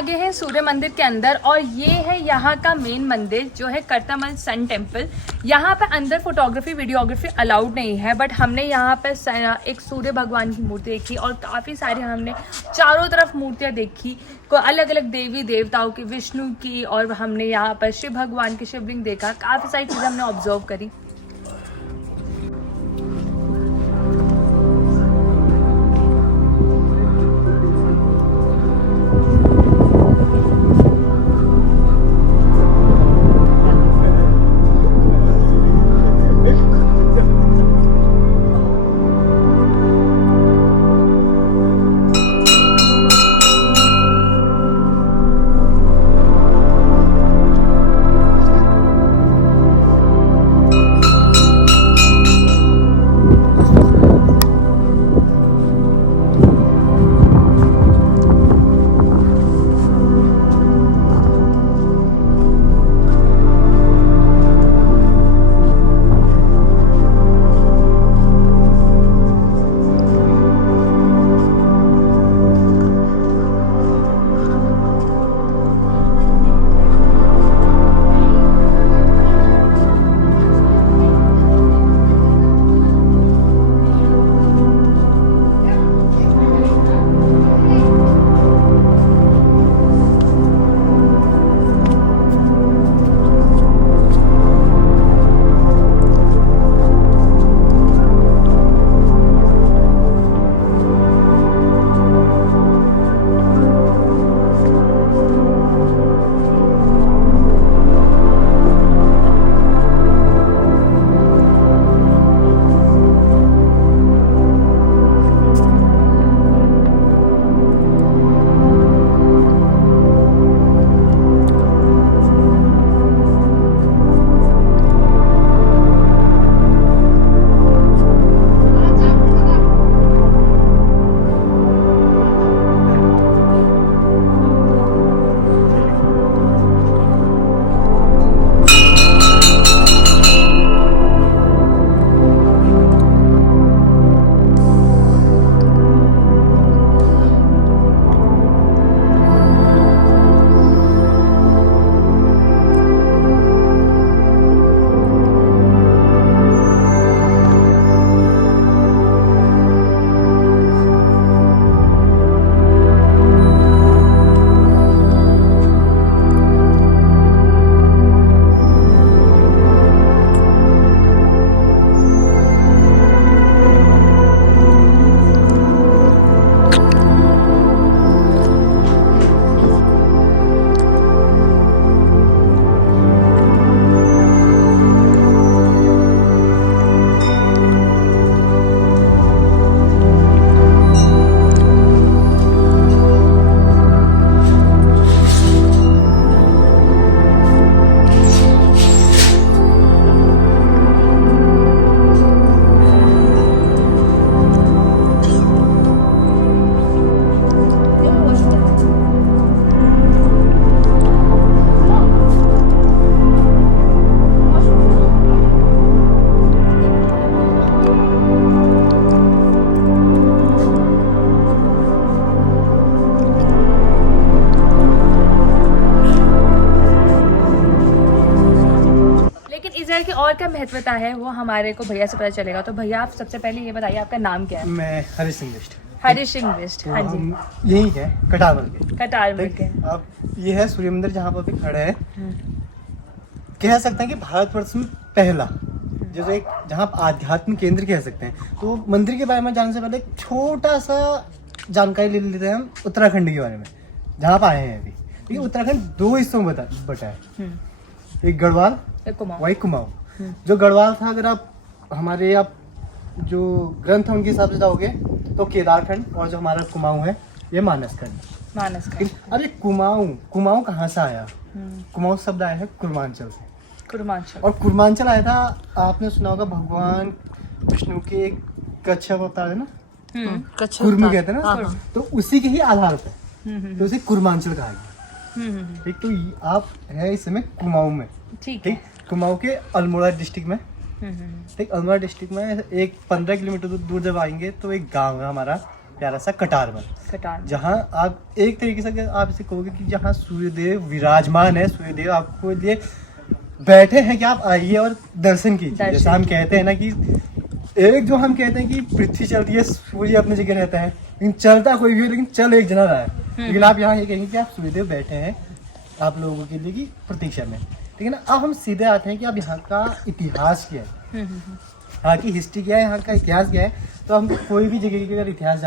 आगे हैं सूर्य मंदिर के अंदर और ये है यहाँ का मेन मंदिर जो है कर्तामल सन टेम्पल। यहाँ पे अंदर फोटोग्राफी वीडियोग्राफी अलाउड नहीं है, बट हमने यहाँ पे एक सूर्य भगवान की मूर्ति देखी और काफ़ी सारी हमने चारों तरफ मूर्तियाँ देखी, को अलग अलग देवी देवताओं की, विष्णु की, और हमने यहाँ पर शिव भगवान की शिवलिंग देखा। काफ़ी सारी चीज़ें हमने ऑब्जर्व करी। इजराइल की और क्या महत्वता है वो हमारे को भैया से पता चलेगा। तो भैया आप सबसे पहले ये बताइए आपका नाम क्या है? मैं हरीश सिंह बिष्ट। हरीश सिंह बिष्ट, हाँ जी। यही है कटारमल के। अब ये है सूर्य मंदिर जहाँ पर भी खड़े हैं। कह सकते हैं कि भारतवर्ष में पहला जैसे एक जहाँ आप आध्यात्मिक केंद्र कह सकते हैं। तो मंदिर के बारे में जानने से पहले एक छोटा सा जानकारी ले लेते हैं हम उत्तराखंड के बारे में, जहाँ आप आए हैं अभी। देखिए उत्तराखंड दो हिस्सों में बटा है, एक गढ़वाल वही कुमाऊं। जो गढ़वाल था, अगर आप हमारे आप जो ग्रंथ है उनके हिसाब से जाओगे तो केदारखंड, और जो हमारा कुमाऊं है ये मानसखंड। अरे कुमाऊं कहाँ से आया? कुमाऊं शब्द आया है कुर्मांचल से। और कुर्मांचल आया था, आपने सुना होगा भगवान विष्णु के एक कच्छप अवतार है ना, कुर्म कहते हैं ना, तो उसी के ही आधार पे तो उसे कुर्मांचल कहा गया। ठीक, तो आप है इस समय कुमाऊं में। ठीक, कुमाऊं के अल्मोड़ा डिस्ट्रिक्ट में। ठीक, अल्मोड़ा डिस्ट्रिक्ट में एक 15 किलोमीटर दूर जब आएंगे तो एक गांव है हमारा प्यारा सा कटार वन, कटार। जहाँ आप एक तरीके से आप इसे कहोगे कि जहाँ सूर्यदेव विराजमान है, सूर्यदेव आपको लिए बैठे हैं कि आप आइए और दर्शन कीजिए। जैसा हम कहते हैं ना कि एक जो हम कहते हैं कि पृथ्वी चलती है, सूर्य अपनी जगह रहता है, लेकिन चलता कोई भी है, लेकिन चल एक जना रहा है। लेकिन आप यहाँ ये कहेंगे कि आप सूर्यदेव बैठे हैं आप लोगों के लिए की प्रतीक्षा में। लेकिन अब हम सीधे आते हैं कि अब यहाँ का इतिहास क्या है, यहाँ की हिस्ट्री क्या है, यहाँ का इतिहास क्या है। तो हम कोई भी जगह की अगर इतिहास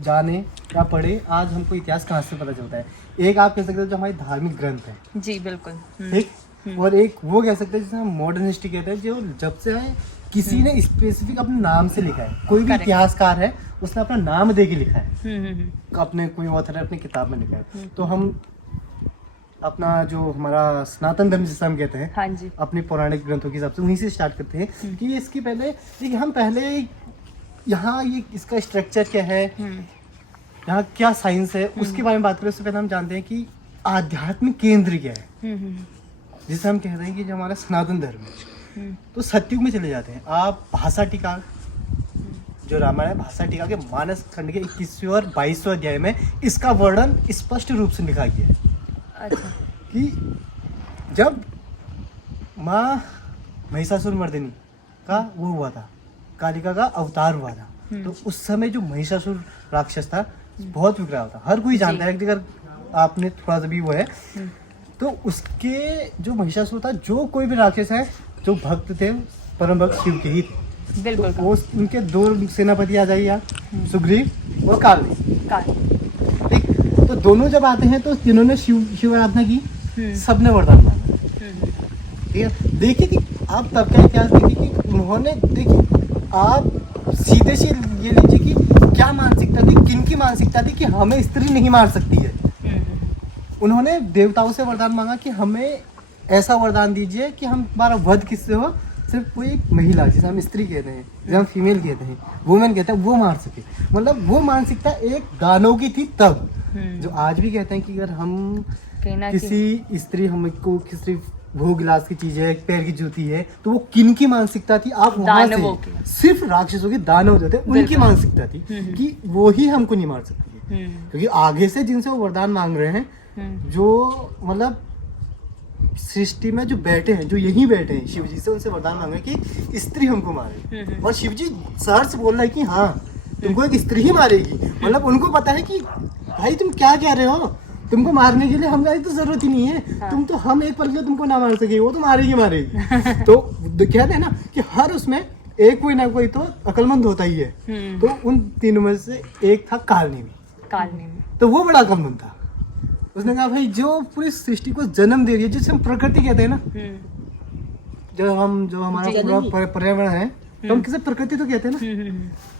जाने या पढ़े, आज हमको इतिहास कहाँ से पता चलता है। एक आप कह सकते हो जो हमारे धार्मिक ग्रंथ है, जी बिल्कुल, ठीक, और एक वो कह सकते हैं जिसे हम मॉडर्न हिस्ट्री कहते हैं, जो जब से है किसी ने स्पेसिफिक अपने नाम से लिखा है। कोई भी Correct. इतिहासकार है उसने अपना नाम दे के लिखा है, अपने कोई ऑथर है अपनी किताब में लिखा है। तो हम अपना जो हमारा सनातन धर्म जिसे हम कहते हैं, हाँ जी, अपने पौराणिक ग्रंथों के हिसाब से वहीं से स्टार्ट करते हैं कि इसकी पहले, देखिए हम पहले यहाँ ये इसका स्ट्रक्चर क्या है, यहाँ क्या साइंस है, उसके बारे में बात करें। उससे पहले हम जानते हैं कि आध्यात्मिक केंद्र क्या है, जिसे हम कहते हैं कि जो हमारा सनातन धर्म है। तो सतयुग में चले जाते हैं आप। भाषा टीका, जो रामायण है, भाषा टीका के मानस खंड के 21वें और 22वें अध्याय में इसका वर्णन स्पष्ट रूप से लिखा गया है। अच्छा, कि जब माँ महिषासुरमर्दिनी का वो हुआ था, कालिका का अवतार हुआ था, तो उस समय जो महिषासुर राक्षस था बहुत विकराल था। हर कोई जानता है कि अगर आपने थोड़ा सा भी वो है तो उसके जो महिषासुर था, जो कोई भी राक्षस है, जो भक्त थे परम भक्त शिव के ही थे। बिल्कुल। तो वो उनके दो सेनापति आ जाइए, सुग्रीव और काली, ठीक। तो दोनों जब आते हैं तो जिन्होंने शिव आराधना की, सबने वरदान मांगा, ठीक है। देखिए कि आप तब का इतिहास देखिए कि उन्होंने, देखिए आप सीधे से ये लीजिए कि क्या मानसिकता थी, किनकी मानसिकता थी कि हमें स्त्री नहीं मार सकती है। उन्होंने देवताओं से वरदान मांगा कि हमें ऐसा वरदान दीजिए कि हमारा वध किससे हो, सिर्फ कोई एक महिला, जिसे हम स्त्री कहते हैं, जिसे हम फीमेल कहते हैं, वुमेन कहते हैं, वो मार सके। मतलब वो मानसिकता एक दानव की थी तब, जो आज भी कहते हैं कि अगर हम किसी स्त्री, हमको किसी भोग गिलास की चीज है, पैर की जूती है, तो वो किनकी मानसिकता थी, आप वहां से सिर्फ राक्षसों के दानव जो थे उनकी मानसिकता थी कि वो ही हमको नहीं मार सकती है। क्योंकि आगे से जिनसे वो वरदान मांग रहे हैं, जो मतलब सृष्टि में जो बैठे हैं, जो यहीं बैठे हैं, शिव जी से उनसे वरदान मांगे कि स्त्री हमको मारे। और शिव जी सर से बोल रहा है कि हाँ तुमको एक स्त्री ही मारेगी। मतलब उनको पता है कि भाई तुम क्या कह रहे हो, तुमको मारने के लिए हमारी तो जरूरत ही नहीं है, तुम तो हम एक पल के तुमको ना मार सके, वो तो मारेगी। तो कहते हैं ना कि हर उसमें एक कोई ना कोई तो अकलमंद होता ही है। तो उन तीनों में से एक था कालनेमी, तो वो बड़ा अकलमंद था। उसने कहा भाई जो पूरी सृष्टि को जन्म दे रही है, जिसे हम प्रकृति कहते हैं ना, जो हमारा पूरा पर्यावरण है, तो हम किसे प्रकृति तो कहते हैं ना।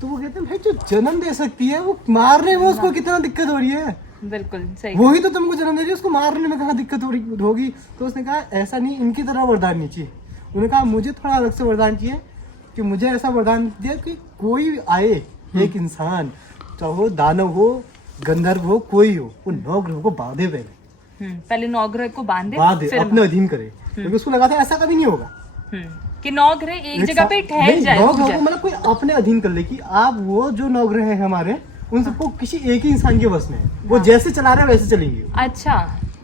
तो वो कहते हैं भाई जो जन्म दे सकती है वो मारने में उसको कितना दिक्कत हो रही है। बिल्कुल सही, वही तो तुमको जन्म दे रही है, उसको मारने में कहाँ दिक्कत होगी। तो उसने कहा ऐसा नहीं, इनकी तरह वरदान नहीं चाहिए। उन्होंने कहा मुझे थोड़ा अलग से वरदान चाहिए, कि मुझे ऐसा वरदान दिया कि कोई आए, एक इंसान, चाहे वो दानव हो, गंधर्व हो, कोई हो, वो 9 ग्रहों को बांधे पहले 9 ग्रह को बांधे अपने अधीन करे। क्योंकि उसको लगा था ऐसा कभी नहीं होगा कि 9 ग्रह एक जगह पे ठहर जाए। 9 ग्रहों को मतलब कोई अपने अधीन कर ले, कि आप वो जो 9 ग्रह हैं हमारे, उन सबको किसी एक ही इंसान के बस में है। वो जैसे चला रहे वैसे चलेंगे। अच्छा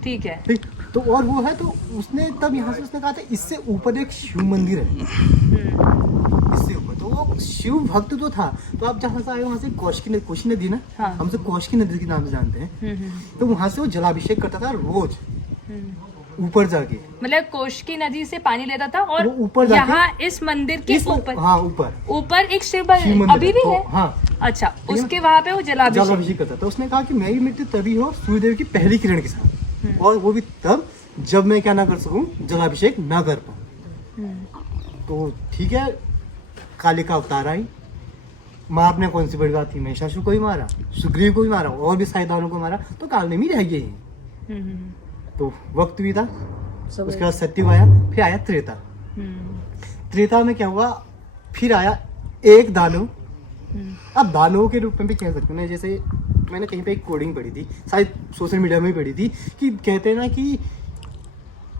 ठीक है, ठीक। तो और वो है, तो उसने तब यहाँ से उसने कहा था इससे ऊपर एक शिव मंदिर है, इससे ऊपर। तो वो शिव भक्त जो था, तो आप जहाँ से आए वहाँ से कोशी नदी ना, हम सब कोशी नदी के नाम से जानते हैं। तो वहाँ से वो जलाभिषेक करता था रोज, ऊपर जाके, मतलब कोशी नदी से पानी लेता था। और ऊपर यहाँ इस मंदिर के ऊपर, हाँ ऊपर एक शिव मंदिर अभी भी है। हाँ, अच्छा, उसके वहाँ पे वो जलाभिषेक करता था। उसने कहा कि मेरी मृत्यु तभी हो सूर्यदेव की पहली किरण के साथ, और वो भी तब जब मैं क्या ना कर सकूं, जलाभिषेक ना कर पाऊं। तो ठीक है, कालिका अवतार आई, मारने कौन सी बड़ी बात थी, महिषासुर को भी मारा, सुग्रीव को भी मारा, और भी साइदानों को मारा, तो कालनेमी रह गई। तो वक्त भी था, उसके बाद सत्ययुग आया, फिर आया त्रेता। त्रेता में क्या हुआ, फिर आया एक दानव। अब दानवों के रूप में भी कह सकते हैं, जैसे मैंने कहीं पे एक कोडिंग पढ़ी थी, शायद सोशल मीडिया में ही पढ़ी थी, कि कहते हैं ना कि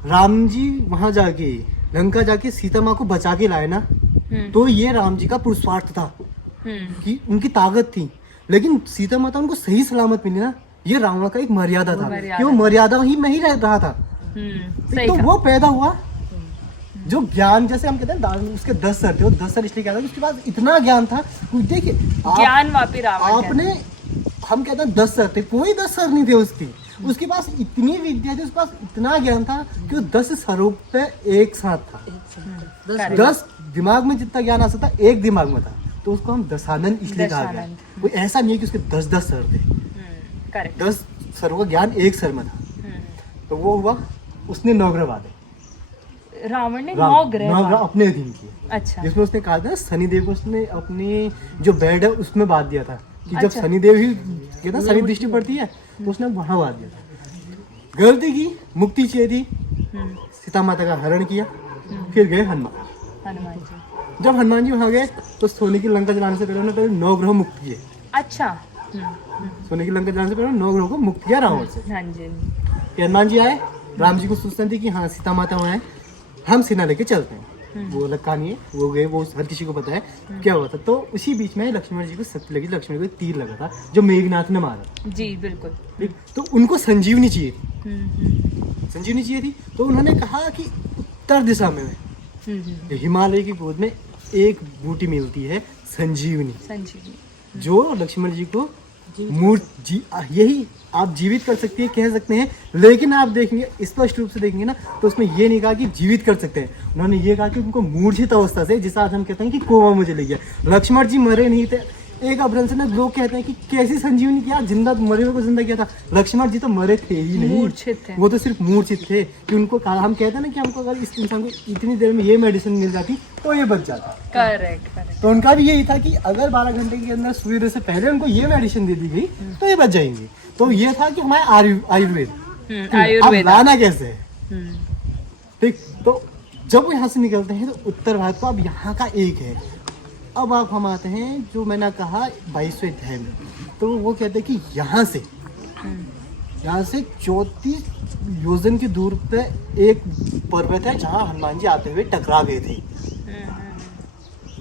राम जी वहां जाके लंका जाके सीता माँ को बचा के लाए ना, तो ये राम जी का पुरुषार्थ था, कि उनकी ताकत थी। लेकिन सीता माता उनको सही सलामत मिली ना, ये रावण का एक मर्यादा था मर्यादा कि वो मर्यादा ही में ही रह रहा था। सही तो कहा। वो पैदा हुआ जो ज्ञान, जैसे हम कहते हैं उसके 10 सर थे, वो 10 सर इसलिए क्या था कि उसके पास इतना ज्ञान था। कुछ देखिए ज्ञान वापी रावण आपने, हम कहते हैं 10 सर थे, कोई 10 सर नहीं थे उसके पास इतनी विद्या थी, उसके पास इतना ज्ञान था कि वो 10 सरों पे एक साथ था। 10 दिमाग में जितना ज्ञान आ सकता एक दिमाग में था, तो उसको हम दशानन इसलिए कहा गया। कोई ऐसा नहीं है कि उसके 10 सर थे, करेक्ट। 10 सरों का ज्ञान एक सर में था। तो वो हुआ, उसने 9 ग्रह बांधे। रावण ने 9 ग्रह अपने अधीन किए। अच्छा। जिसमें उसने कहा था शनिदेव को उसने अपनी जो बेड है उसमें बांध दिया था कि जब अच्छा। शनिदेव ही कहता शनि दृष्टि पड़ती है तो उसने वहां बांध दिया था। गलती की, मुक्ति चाहिए थी, सीता माता का हरण किया। फिर गए हनुमान जी। जब हनुमान जी वहां गए तो सोने की लंका जलाने से पहले उन्होंने 9 ग्रह मुक्त किए। अच्छा। सोने की लंका जलाने से पहले 9 ग्रहों को मुक्त किया रावण से। हाँ जी। फिर हनुमान जी आए, राम जी को सूचना दी कि हाँ सीता माता वहाँ है, हम सेना लेके चलते हैं। वो अलग कहानी है, वो गए, वो हर किसी को पता है क्या हुआ था। तो उसी बीच में लक्ष्मण जी को शक्ति लगी, लक्ष्मण को एक तीर लगा था जो मेघनाथ ने मारा। जी बिल्कुल। ठीक, तो उनको संजीवनी चाहिए थी, संजीवनी चाहिए थी। तो उन्होंने कहा कि उत्तर दिशा में हिमालय की गोद में एक बूटी मिलती है संजीवनी, जो लक्ष्मण जी को यही आप जीवित कर सकती है, कह सकते हैं। लेकिन आप देखेंगे स्पष्ट रूप से देखेंगे ना, तो उसमें ये नहीं कहा कि जीवित कर सकते हैं, उन्होंने ये कहा कि उनको मूर्छित अवस्था से, जिसे आज हम कहते हैं कि कोमा मुझे ले गया। लक्ष्मण जी मरे नहीं थे। एक अपभ्रंश में लोग कहते हैं कि कैसी संजीवनी किया, जिंदा मरे हुए को जिंदा किया था। लक्ष्मण जी तो मरे थे ही नहीं, मूर्छित थे। वो तो सिर्फ मूर्छित थे कि उनको हम कहते हैं ना कि हमको अगर इस इंसान को इतनी देर में ये मेडिसिन मिल जाती तो ये बच जाता। करेक्ट। तो उनका भी यही था कि अगर 12 घंटे के अंदर सूर्योदय से पहले उनको ये मेडिसिन दे दी गई तो ये बच जाएंगे। तो ये था कि हमारे आयुर्वेद अब लाना कैसे है। ठीक, तो जब वो यहाँ से निकलते हैं तो उत्तर भारत को अब यहाँ का एक है। अब आप हम आते हैं जो मैंने कहा 22वें अध्याय में, तो वो कहते हैं कि यहाँ से 34 योजन की दूर पे एक पर्वत है जहाँ हनुमान जी आते हुए टकरा गए थे।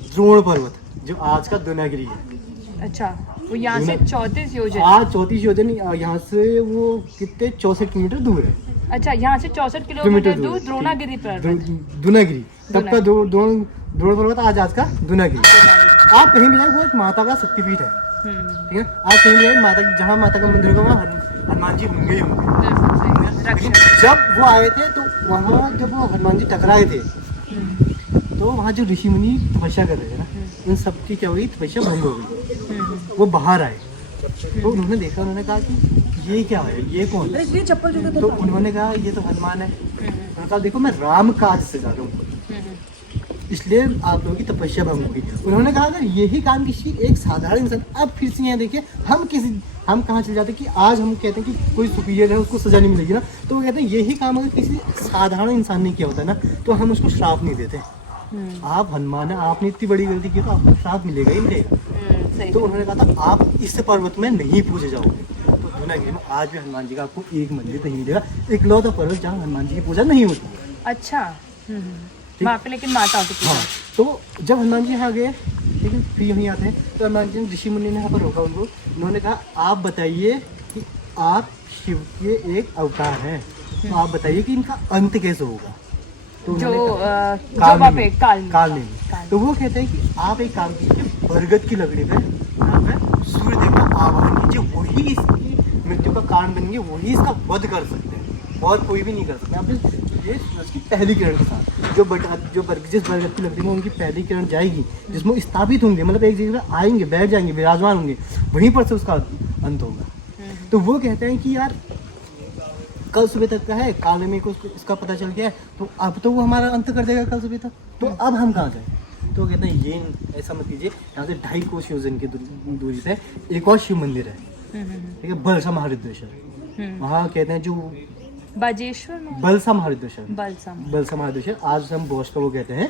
द्रोण पर्वत, जो आज का दुनागिरी है। अच्छा, वो यहाँ से 34 योजन, आज 34 योजन यहाँ से वो कितने 64 किलोमीटर दूर है। अच्छा, यहाँ से 64 किलोमीटर दूर द्रोणागिरी पर्वत, दुनागिरी, तब का द्रोण पर्वत आज का दुनागिरी। आप कहीं भी जाए वो एक माता का शक्तिपीठ है। ठीक है, आप कहीं भी जाए माता, जहाँ माता का मंदिर होगा वहाँ हनुमान जी होंगे ही होंगे। लेकिन जब वो आए थे तो वहाँ जब वो हनुमान जी टकराए थे तो वहाँ जो ऋषि मुनि तपस्या कर रहे थे ना, उन सबकी क्या हुई, तपस्या भंग हो गई। वो बाहर आए तो उन्होंने देखा, उन्होंने कहा कि ये क्या है, ये कौन है। तो उन्होंने कहा ये तो हनुमान है। उन्होंने कहा देखो मैं राम काज से जा रहा हूँ, इसलिए आप लोगों की तपस्या भंग होगी। उन्होंने कहा अगर यही काम किसी एक साधारण इंसान, अब फिर से यहाँ देखिए हम कहाँ चले जाते हैं कि आज हम कहते हैं कि कोई सुपीरियर है उसको सजा नहीं मिलेगी ना, तो वो कहते हैं यही काम अगर किसी साधारण इंसान ने किया होता ना तो हम उसको श्राप नहीं देते। आप हनुमान है, आपने इतनी बड़ी गलती की तो आपको श्राप मिलेगा ही मिलेगा। तो उन्होंने कहा था आप इस पर्वत में नहीं पूजे जाओगे। तो दुनागिरी में आज भी हनुमान जी का आपको एक मंदिर नहीं मिलेगा, इकलौता पर्वत जहाँ हनुमान जी की पूजा नहीं होती। अच्छा, वहाँ पे लेकिन माता की पूजा। हाँ, तो जब हनुमान जी यहाँ गए, ठीक है, फिर यहीं आते हैं तो हनुमान जी ऋषि मुनि ने यहाँ पर रोका उनको। उन्होंने कहा आप बताइए कि आप शिव के एक अवतार हैं, तो आप बताइए कि इनका अंत कैसे होगा। तो काल नहीं। तो वो कहते हैं कि आप एक काम कीजिए, बरगद की लकड़ी पे सूर्य देव का आवाहन कीजिए, वही इसकी मृत्यु का कारण बनेंगे, वही इसका वध कर सकते हैं और कोई भी नहीं कर सकते। आप ये सूरज की पहली किरण के साथ जिस बरगद की लकड़ी में उनकी पहली किरण जाएगी, जिसमें स्थापित होंगे, मतलब एक जगह पे आएंगे, बैठ जाएंगे, विराजमान होंगे, वहीं पर से उसका अंत होगा। तो वो कहते हैं कि यार कल सुबह तक का है, काले में को इसका पता चल गया है, तो अब तो वो हमारा अंत कर देगा कल सुबह तक, तो अब हम कहाँ जाए। तो कहते हैं ये ऐसा मत कीजिए, यहाँ से 2.5 कोस योजन की दूरी से एक और शिव मंदिर है, ठीक है, बलसा महारुद्रेश्वर। वहाँ कहते हैं जो बाजेश्वर बलसा महारुद्रेश्वर, बलसा महारुद्रेश्वर आज हम बोस का वो कहते हैं।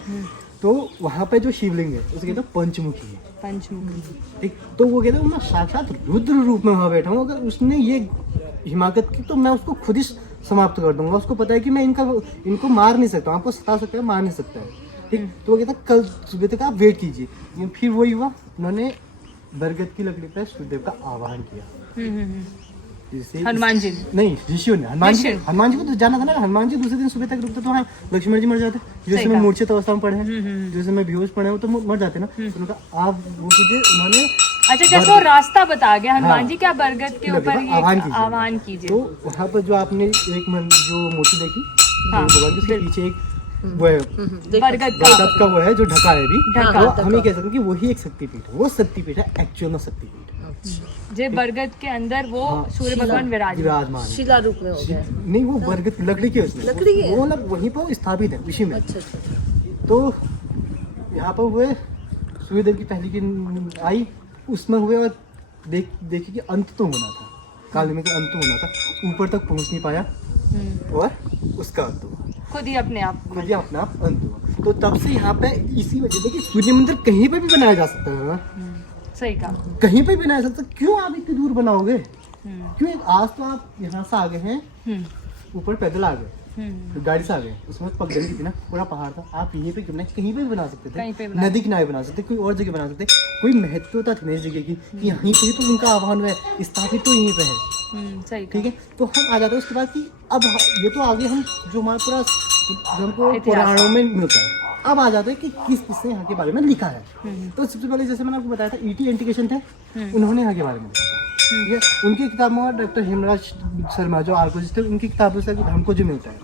तो वहाँ पे जो शिवलिंग है उसे कहते हैं पंचमुखी है, ठीक। तो वो कहते हैं मैं साक्षात रुद्र रूप में वहाँ बैठा हूँ, अगर उसने ये हिमाकत की तो मैं उसको खुद ही समाप्त कर दूंगा। उसको पता है कि मैं इनको मार नहीं सकता, आपको सता सकता है, मार नहीं सकता है, ठीक। तो वो कहता है कल सुबह तक आप वेट कीजिए। फिर वही हुआ, उन्होंने बरगद की लकड़ी पर सूर्यदेव का आवाहन किया। जैसे हनुमान जी ने? नहीं, ऋषियों ने। हनुमान जी को तो जाना था ना, हनुमान जी दूसरे दिन सुबह तक रुकते तो वहाँ लक्ष्मण जी मर जाते। जो समय मूर्छित अवस्था में पड़े हैं, जो समय बेहोश पड़े हैं, वो तो मर जाते ना। तो उनका आप वो कीजिए, उन्होंने अच्छा, जैसे वो रास्ता बता गया हनुमान जी, क्या बरगद के ऊपर लकड़ी ये पर आह्वान कीजिए। तो वहाँ पर जो आपने एक जो मूर्ति देखी, हाँ, भगवान के पीछे एक वो है बरगद बरगद का वो है जो ढका है अभी, ढका। वो हम ये कह सकते हैं कि वही एक शक्तिपीठ है। वो शक्तिपीठ है, एक्चुअल में शक्तिपीठ है। जे बरगद के अंदर वो सूर्य भगवान विराजमान है। शिला रूप में हो गया। नहीं, वो बरगद की लकड़ी के उसमें लकड़ी के? वो मतलब वहीं पर स्थापित है उसी में। अच्छा अच्छा। तो यहाँ पर हुए सूर्यदेव की पहली की आई, उसमें हुए और देखिए कि अंत तो होना था, काल में का अंत होना था, ऊपर तक पहुँच नहीं पाया और उसका अंत हुआ, खुद ही अपने आप खुद ही अपना आप अंत हुआ। तो तब से यहाँ पे इसी वजह से कि सूर्य मंदिर कहीं पे भी बनाया जा सकता है ना, सही कहा। कहीं पे भी बनाया जा सकता है। क्यों आप इतनी दूर बनाओगे? क्यों? आज तो आप यहाँ से आ गए हैं, ऊपर पैदल आ गए, गाड़ी से आ गए, उसमें पगडंडी थी ना, पूरा पहाड़ था। आप यहीं पे क्यों नहीं, कहीं पे भी बना सकते थे, नदी किनारे बना सकते, कोई और जगह बना सकते। कोई महत्वता थी ना इस जगह की कि यहीं पे तो उनका आह्वान है, स्थापित तो यहीं पे है। सही ठीक है, तो हम आ जाते हैं उसके बाद कि अब ये तो आगे हम जो हमारा पूरा जो हमको पुराणों में मिलता है, अब आ जाते हैं कि किस किसने यहाँ के बारे में लिखा है। तो सबसे पहले जैसे मैंने आपको बताया था, ईटी एंटिकेशन थे, उन्होंने यहाँ के बारे में लिखा था। ठीक है, उनकी किताबों में डॉक्टर हेमराज शर्मा जो आर्कोलॉजिस्ट है, उनकी किताबों से हमको जो मिलता है।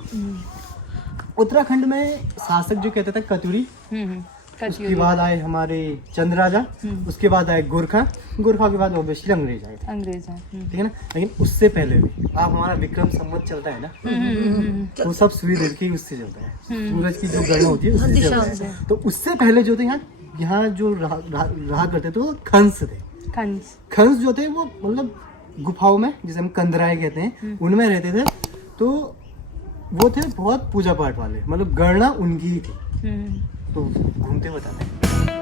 उत्तराखंड में शासक जो कहते थे कतुरी, उसके बाद आए हमारे चंद राजा, उसके बाद आए गोरखा के बाद ऑब्वियसली अंग्रेज आए थे। अंग्रेज है। ठीक है ना, लेकिन उससे पहले भी आप हमारा विक्रम संवत चलता है ना, वो सब सूर्यदेव की उससे चलता है, सूरज की जो गणना होती है उससे चलता है। तो उससे पहले जो थे यहाँ जो रहा करते थे वो खंस थे। खंस जो थे वो मतलब गुफाओं में, जिसे हम कंदराए कहते हैं, उनमें रहते थे। तो वो थे बहुत पूजा पाठ वाले, मतलब गणना उनकी ही थी। तो घूमते बताते हैं।